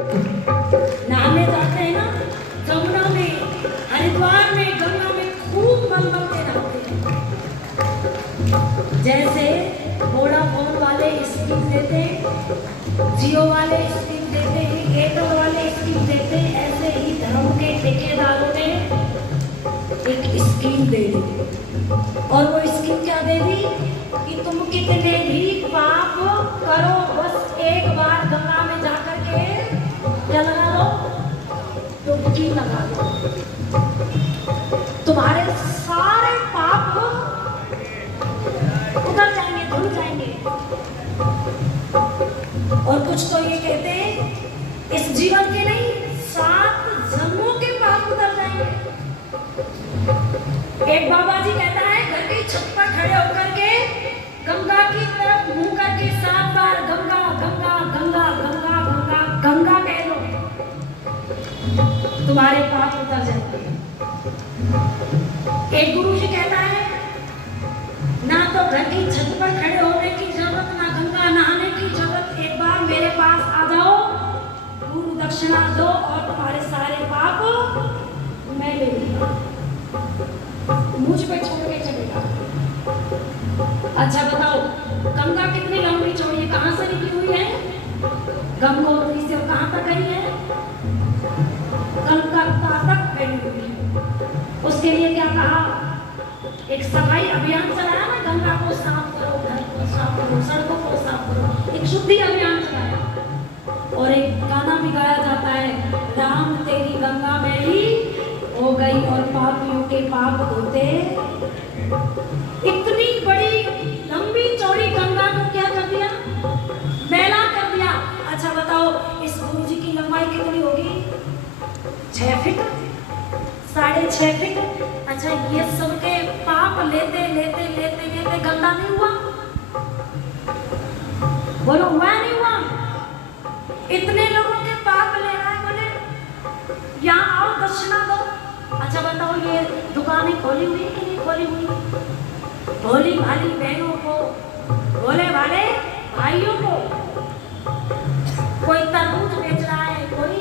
नहाने जाते हैं ना जमुना में, हरिद्वार में, गंगा में खूब मल के नहाते हैं। जैसे वोडाफोन वाले स्कीम देते हैं, जियो वाले स्कीम देते हैं, एयरटेल वाले स्कीम देते हैं, ऐसे ही धर्म के ठेकेदारों ने एक स्कीम दे दी। और वो स्कीम क्या दे दी कि तुम कितने भी पाप करो, बस एक बार गंगा में जाकर के क्या लगा लो, डुबकी लगा दो, तुम्हारे सारे पाप उतर जाएंगे, धुल जाएंगे। और कुछ तो ये कहते हैं इस जीवन के नहीं, 7 जन्मों के पाप उतर जाएंगे। एक बाबा जी कहता है घर की छत पर खड़े होकर के गंगा की तरफ मुंह करके 7 बार गंगा गंगा गंगा गंगा गंगा गंगा कह लो, तुम्हारे पाप उतर जाएंगे। एक गुरु जी कहता है ना तो घर की छत पर खड़े होने की जरूरत, ना गंगा नहाने की जरूरत, एक बार मेरे पास आ जाओ, गुरु दक्षिणा दो और तुम्हारे सारे पाप मैं ले लूंगा, मुझ पे छोड़ के चलेगा। अच्छा बताओ गंगा कितनी लंबी चौड़ी है, कहां से निकली हुई है, गंगोत्री से कहां तक गई है, कलकत्ता तक गई हुई है। उसके लिए क्या कहा, एक सफाई अभियान चलाया ना, गंगा को साफ करो, घर को साफ करो, सड़कों को साफ करो, एक शुद्धि अभियान चलाया। और एक गाना भी गाया जाता है, राम तेरी गंगा मैली हो गई और पापियों के पाप धोते। इतनी बड़ी लंबी चौड़ी गंगा को क्या कर दिया, मैला कर दिया। अच्छा बताओ इस गुरु जी की लंबाई कितनी होगी, 6 फीट, 6.5 फीट। अच्छा ये सबके पाप लेते लेते लेते लेते गंदा नहीं हुआ, बोलो हुआ नहीं हुआ, इतने लोगों के पाप ले रहा है, बोले यहाँ आओ दक्षिणा दो। अच्छा बताओ ये दुकानें खोली हुई कि नहीं खोली हुई, भोली भाली बहनों को, भोले भाले भाइयों को, कोई तरबूज बेच रहा है, कोई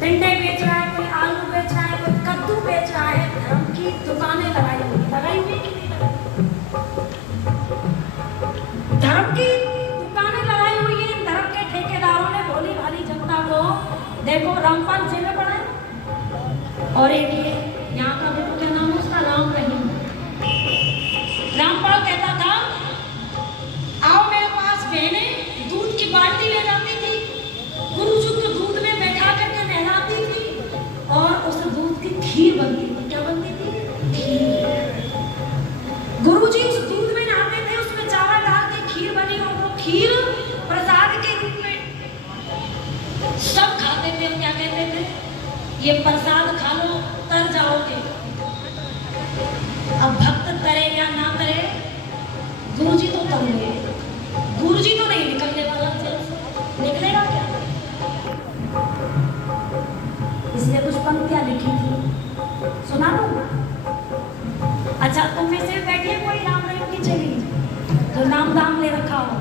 टिंडे बेच रहा है, कोई आलू बेच रहा है, कोई कद्दू बेच रहा है, धर्म की दुकानें लगाई हुई कि नहीं लगाई, धर्म की दुकानें लगाई हुई है धर्म के ठेकेदारों ने, भोली भाली जनता को। देखो रामपाल जेल में पड़ा है, और एक ये यहाँ का देखो क्या नाम है उसका, राम रहीम। रामपाल कहता था आओ मेरे पास, बहने दूध की बाल्टी ले जाती थी, गुरु जी को दूध में बैठा करके नहलाती थी, और उस दूध की खीर बनती थी। क्या बनती थी, खीर। गुरु जी उस दूध में नहाते थे, उसमें चावल डाल के खीर बनी, और वो खीर प्रसाद के रूप में सब खाते थे। क्या कहते थे, ये प्रसाद खा लो तर जाओगे। अब भक्त करे या ना करे, गुरुजी तो तर गए, गुरुजी तो नहीं निकलने वाला, निकलेगा क्या। इसलिए कुछ पंक्तियां लिखी थी, सुना दो। अच्छा तुम में से बैठिए कोई राम रहीम की चली जो नाम दाम ले रखा हो,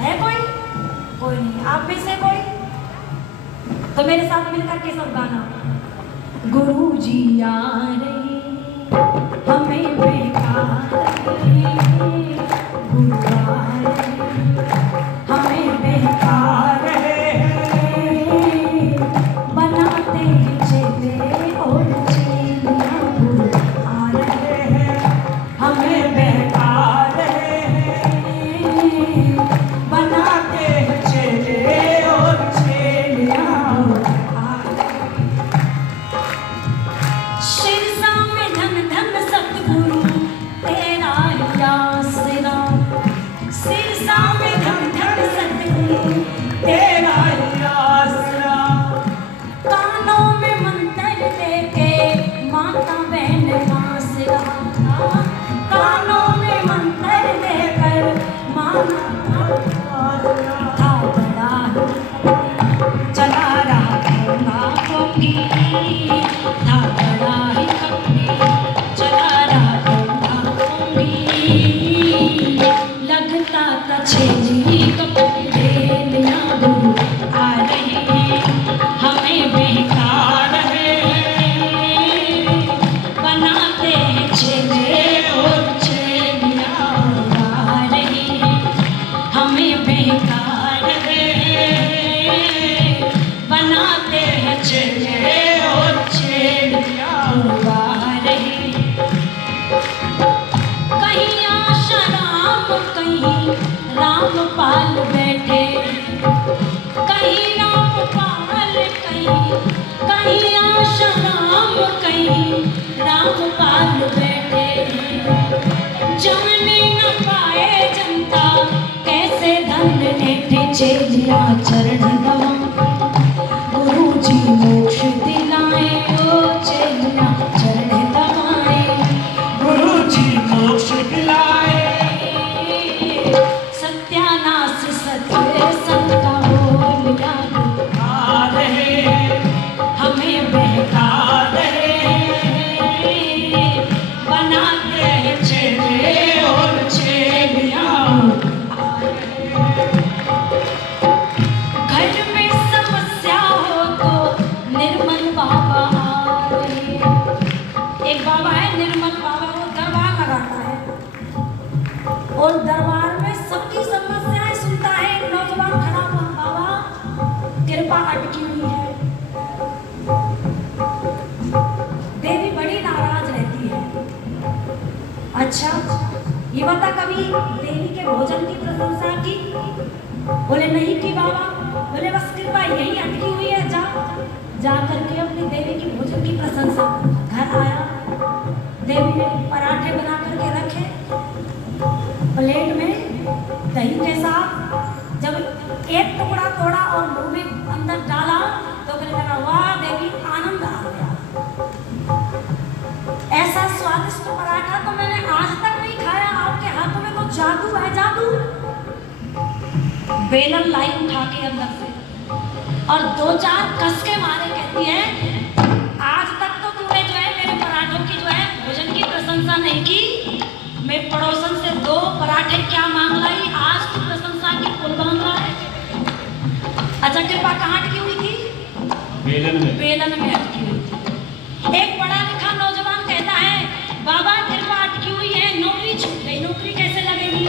है कोई नहीं, आप में से कोई, तो मेरे साथ मिलकर के सब गाना, गुरु जी आ रहे हमें बेकार गुरु आ रहे हमें बेकार बनाते हैं चेले और चेलियां, गुरु आ रहे हैं हमें बेकार बनाते हैं चेले और चेलियां। शिरसा में धन धन सतगुरु तेरा यास रहे हैं, हमें बेकार है बनाते हैं चेले और चेलियां उड़ा रहे हैं, हमें बेकार है बनाते हैं चेले और चेलियां उड़ा रहे हैं। कहीं आशा राम कहीं रामपाल बैठे, कहीं रामपाल कहीं आशा राम कहीं रामपाल बैठे, जाने न पाए जनता कैसे धन्य लेते चेलिया चरण दवा, गुरु जी मोक्ष दिलाए ओ चेलिया चरण दवाए, गुरु जी मोक्ष दिलाए, सत्यानाश सत्य संता बोल आ रहे हैं, हमें बेकार है बनाते हैं चेले और चेलियां। घर में समस्या हो तो निर्मल बाबा आ रहे हैं। एक बाबा है निर्मल बाबा, वो दरबार लगाता है और दरबार में सबकी समस्याएं सुनता है। एक नौजवान खड़ा हुआ, बाबा कृपा अटकी हुई है, देवी बड़ी नाराज रहती है। अच्छा ये बता कभी देवी के भोजन की प्रशंसा की? बोले नहीं की बाबा। बोले बस कृपा यही अटकी हुई है, जा करके अपनी देवी की भोजन की प्रशंसा। घर आया, देवी ने पराठे बना करके रखे प्लेट में दही के साथ, जब एक टुकड़ा तोड़ा और मुंह में अंदर डाला तो कहने लगा वाह देवी आनंद आ गया, ऐसा स्वादिष्ट पराठा तो मैंने आज तक नहीं खाया, आपके हाथों में तो जादू है जादू। बेलन लाई उठा के अंदर से और दो चार कसके मारे, कहती है आज तक तो तूने जो है मेरे पराठों की जो है भोजन की प्रशंसा नहीं की, मैं पड़ोसन से 2 पराठे क्या मांग लाई, आज तू प्रशंसा की पुल बांध रहा है। अच्छा कृपा कहाँ अटकी हुई थी? बेलन में अटकी हुई थी। एक पढ़ा लिखा नौजवान कहता है बाबा कृपा अटकी हुई है, नौकरी छूट गई, नौकरी कैसे लगेगी?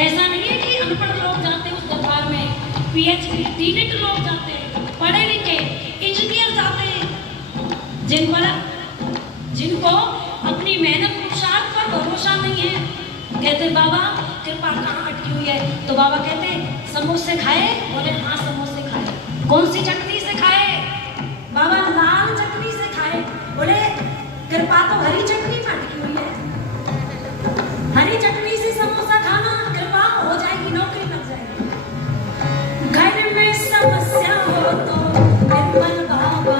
ऐसा नहीं है कि अनपढ़ लोग जाते हैं उस दरबार में, PhD डीलिट लोग जाते हैं, पढ़े लिखे इंजीनियर जाते हैं, जिनको अपनी मेहनत पुरुषार्थ पर भरोसा नहीं है। कहते बाबा कृपा कहाँ अटकी हुई है? तो बाबा कहते समोसे खाए? बोले हाँ समोसे खाए। कौन सी चटनी से खाए? बाबा लाल चटनी से खाए। बोले कृपा तो हरी चटनी में अटकी हुई है, हरी चटनी से समोसा खाना, कृपा हो जाएगी, नौकरी लग जाएगी। घर में समस्या हो तो निर्मल बाबा,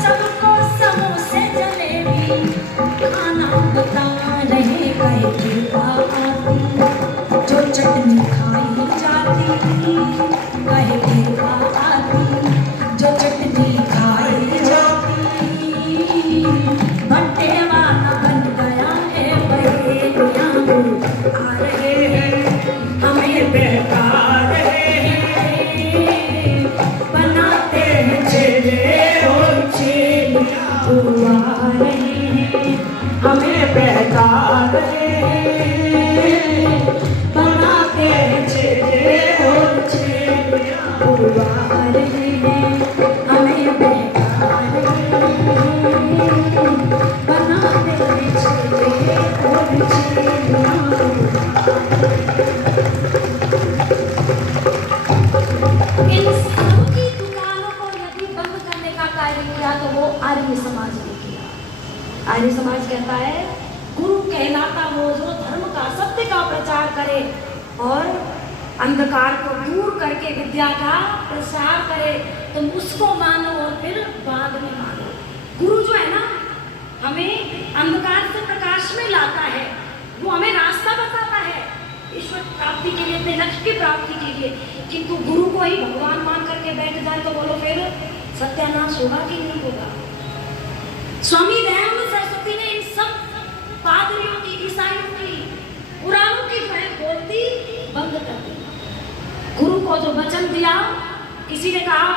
सबको समोसे जलेबी खाना बता रहे, कहे कृपा आती, जो चटनी खाई जाती कहे कृपा आती, जो चटनी खाई जाती भट्टे वाला बन गया है, बहेलियां आ रहे हैं, हमें बेकार है बनाते हैं चेले और चेलियां आ रहे हैं, हमें बेकार है बनाते हैं चेले और चेलियां आ रहे हैं, हमें बेकार बनाते हैं चेले और चेलियां। इन सबकी दुकानों को यदि बंद करने का कार्य किया तो वो आर्य समाज ने किया। आर्य समाज कहता है गुरु कहलाता वो जो धर्म का सत्य का प्रचार करे और अंधकार को दूर करके विद्या का प्रसार करे, तुम उसको मानो और फिर बाद में मानो। गुरु जो है ना हमें अंधकार से प्रकाश में लाता है, वो हमें रास्ता बताता है ईश्वर प्राप्ति के लिए, अपने लक्ष्य की प्राप्ति के लिए। किंतु गुरु को ही भगवान मान करके बैठ जाए तो बोलो फिर सत्यानाश होगा कि नहीं होगा? स्वामी दयानंद सरस्वती ने इन सब पादरियों की, ईसाइयों की, पुराणों की जो है बोलती बंद कर दी। गुरु को जो वचन दिया, किसी ने कहा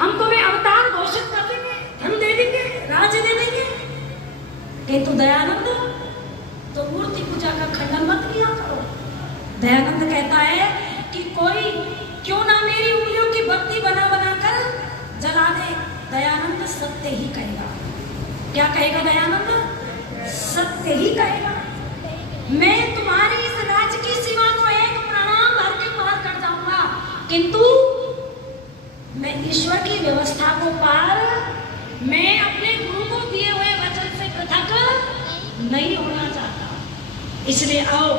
हम तुम्हें अवतार घोषित कर देंगे, धन दे देंगे, राज्य दे देंगे, किंतु दयानंद तो मूर्ति पूजा का खंडन मत किया करो। दयानंद कहता है कि कोई क्यों ना मेरी उंगलियों की बत्ती बना बना कर जला दे। दयानंद सत्य ही कहेगा। क्या कहेगा दयानंद? सत्य ही कहेगा। मैं तुम्हारी इस राज्य की सीमा को एक प्रणाम भर के पार कर जाऊंगा, किंतु मैं ईश्वर की व्यवस्था को पार, मैं अपने गुरु को दिए हुए वचन से पृथक नहीं होना चाहता। इसलिए आओ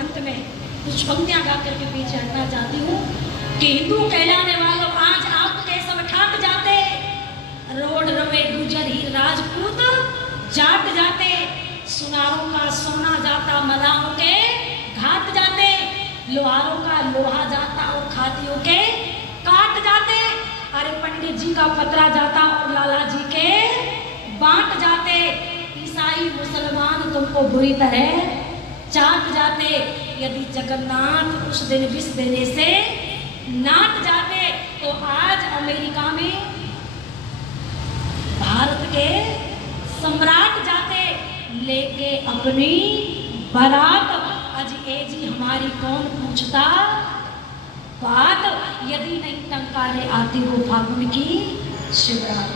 अंत में कुछ पंक्तियां गा करके पीछे हटना चाहती हूँ कि हिंदू कहलाने वालों आज आपके सब ठाट जाते, रोड रवे गुजर ही राजपूत जाट जाते, सुनारों का सोना जाता मलाहों के घाट जाते, लोहारों का लोहा जाता और खातियों के काट जाते, अरे पंडित जी का पतरा जाता और लाला जी के बांट जाते, ईसाई मुसलमान तुमको बुरी तरह चाट जाते, यदि जगन्नाथ उस दिन विष देने से नाट जाते तो आज अमेरिका में भारत के सम्राट जाते लेके अपनी बारात। अज एजी हमारी कौन पूछता बात, यदि नहीं टंकारे आती हो फागुन की शिवरात।